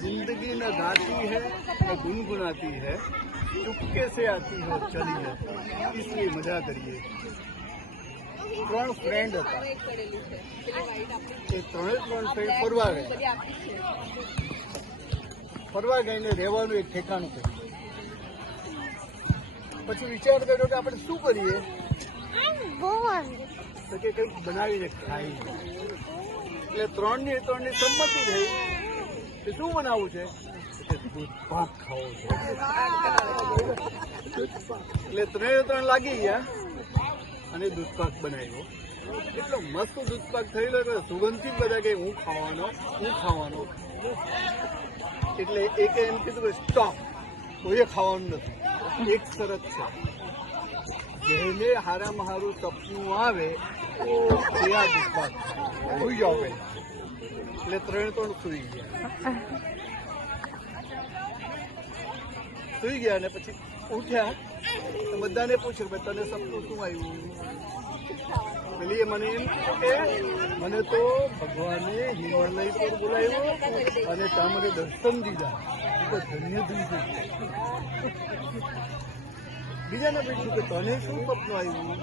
जिंदगी न गाती है न गुनगुनाती है चुपके से आती है चली है इसलिए मजा કરીએ ત્રણ ફ્રેન્ડ હતા એ ત્રણે ત્રણ ફ્રેન્ડ ફરવા ગયા ફરવા ગઈને રહેવાનું એક ઠેકાણું કર્યું પછી વિચાર કર્યો કે આપણે શું કરીએ તો કે કંઈક બનાવીને ખાઈએ એટલે ત્રણ ની ત્રણ ની સંમતિ થઈ કે શું બનાવવું છે? દૂધ ખાવો એટલે ત્રણે ત્રણ લાગી ગયા અને દૂધ પાક બનાવ્યો. એટલો મસ્ત દૂધ પાક થયેલો એટલે સુગંધથી બધા કે હું ખાવાનો હું ખાવાનો. એટલે એક એમ કીધું કે સ્ટોપ કોઈએ ખાવાનું નથી. એક શરત છે. જેને હારામાં હારું સપનું આવે, તો આ દૂધ પાક હોઈ જાઓ એટલે ત્રણ ત્રણ સુઈ ગયા. સુઈ ગયા ને પછી ઉઠ્યા બધાને પૂછ્યું કે તને સપનું શું આવ્યું? પેલી મને એમ કે મને તો ભગવાને હિમાલય પર બોલાવ્યો અને ત્યાં મને દર્શન દીધા. તો ધન્ય થઈ બીજાને પૂછ્યું કે તને શું સપનું આવ્યું?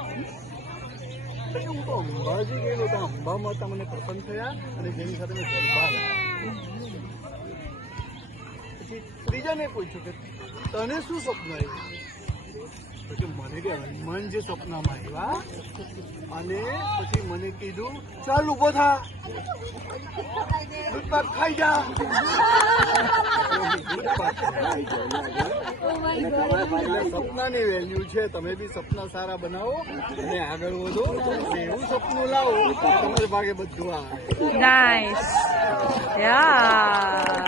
કે હું તો અંબાજી ગયેલો તો અંબા માતા મને પ્રસન્ન થયા અને જેની સાથે મેં ગરબા પછી ત્રીજાને પૂછ્યું કે તને શું સ્વપ્ન આવ્યું? પછી મને કે હનુમાન જે સપનામાં આવ્યા અને પછી મને કીધું, ચાલ ઊભો થા. ખાઈ જા. ખાઈ જા. સપનાની વેલ્યુ છે. તમે બી સપના સારા બનાવો અને આગળ વધો. એવું સપનું લાવો તમારી ભાગે બધું આવે. Nice Yeah.